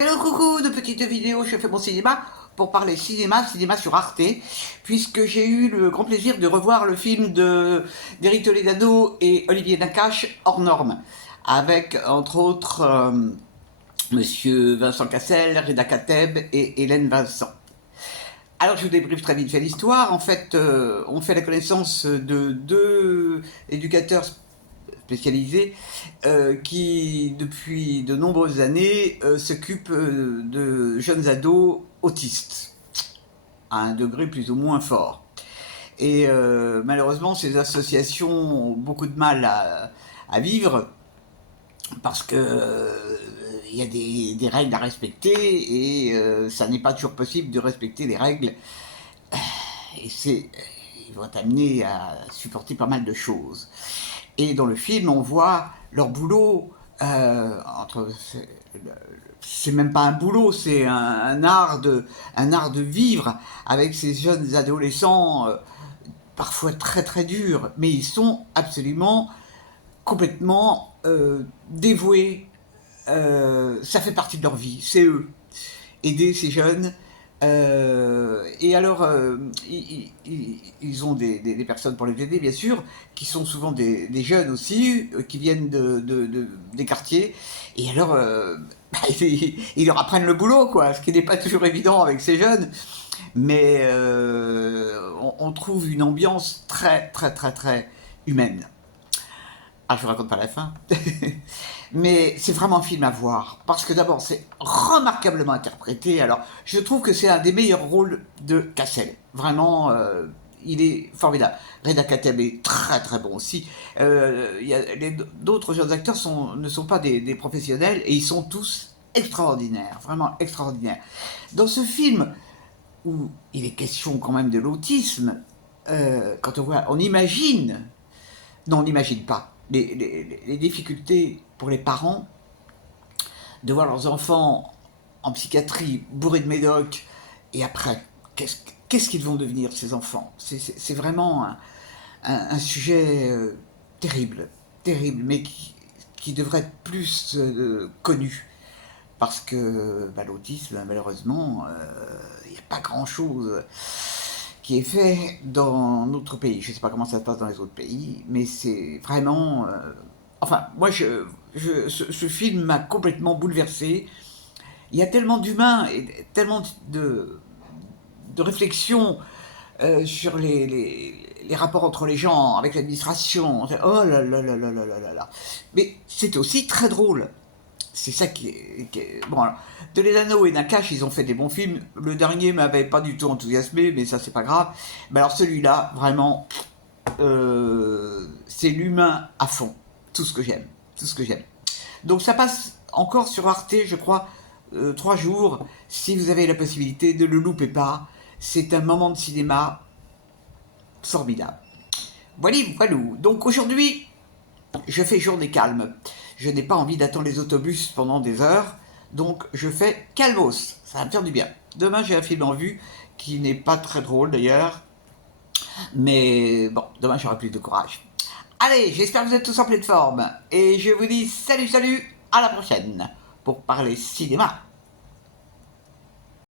Hello coucou, de petites vidéos, je fais mon cinéma pour parler cinéma sur Arte, puisque j'ai eu le grand plaisir de revoir le film d'Éric Toledano et Olivier Nakache, Hors Normes, avec entre autres Monsieur Vincent Cassel, Reda Kateb et Hélène Vincent. Alors je vous débriefe très vite fait l'histoire. En fait, on fait la connaissance de deux éducateurs spécialisés qui, depuis de nombreuses années, s'occupent de jeunes ados autistes, à un degré plus ou moins fort. Et malheureusement, ces associations ont beaucoup de mal à vivre parce que il y a des règles à respecter et ça n'est pas toujours possible de respecter les règles. Et ils vont être amenés à supporter pas mal de choses. Et dans le film, on voit leur boulot c'est même pas un boulot, c'est un art de vivre avec ces jeunes adolescents, parfois très très durs, mais ils sont absolument complètement dévoués. Ça fait partie de leur vie, c'est eux. Aider ces jeunes. Et alors, ils ont des personnes pour les aider, bien sûr, qui sont souvent des jeunes aussi, qui viennent des quartiers. Et alors, ils leur apprennent le boulot, quoi, ce qui n'est pas toujours évident avec ces jeunes. Mais on trouve une ambiance très, très, très, très humaine. Ah, je vous raconte pas la fin. Mais c'est vraiment un film à voir. Parce que d'abord, c'est remarquablement interprété. Alors, je trouve que c'est un des meilleurs rôles de Cassel. Vraiment, il est formidable. Reda Kateb est très très bon aussi. D'autres jeunes acteurs ne sont pas des professionnels et ils sont tous extraordinaires. Vraiment extraordinaires. Dans ce film, où il est question quand même de l'autisme, quand on imagine, non, on n'imagine pas les difficultés pour les parents de voir leurs enfants en psychiatrie bourrés de médoc et après, qu'est-ce qu'ils vont devenir ces enfants? C'est vraiment un sujet terrible, terrible, mais qui devrait être plus connu. Parce que l'autisme, malheureusement, il n'y a pas grand-chose qui est fait dans notre pays. Je ne sais pas comment ça se passe dans les autres pays, mais c'est vraiment... enfin, moi, ce film m'a complètement bouleversé. Il y a tellement d'humains et tellement de réflexions sur les rapports entre les gens, avec l'administration. Oh là là là là là là là là. Mais c'est aussi très drôle. C'est ça Bon, alors, Toledano et Nakache, ils ont fait des bons films. Le dernier m'avait pas du tout enthousiasmé, mais ça, c'est pas grave. Mais alors, celui-là, vraiment, c'est l'humain à fond. Tout ce que j'aime. Tout ce que j'aime. Donc, ça passe encore sur Arte, je crois, 3 jours. Si vous avez la possibilité, ne le loupez pas. C'est un moment de cinéma formidable. Voilà, voilà. Donc, aujourd'hui, je fais journée calme. Je n'ai pas envie d'attendre les autobus pendant des heures, donc je fais calmos. Ça va me faire du bien. Demain, j'ai un film en vue qui n'est pas très drôle d'ailleurs, mais bon, demain j'aurai plus de courage. Allez, j'espère que vous êtes tous en pleine forme, et je vous dis salut, salut, à la prochaine, pour parler cinéma.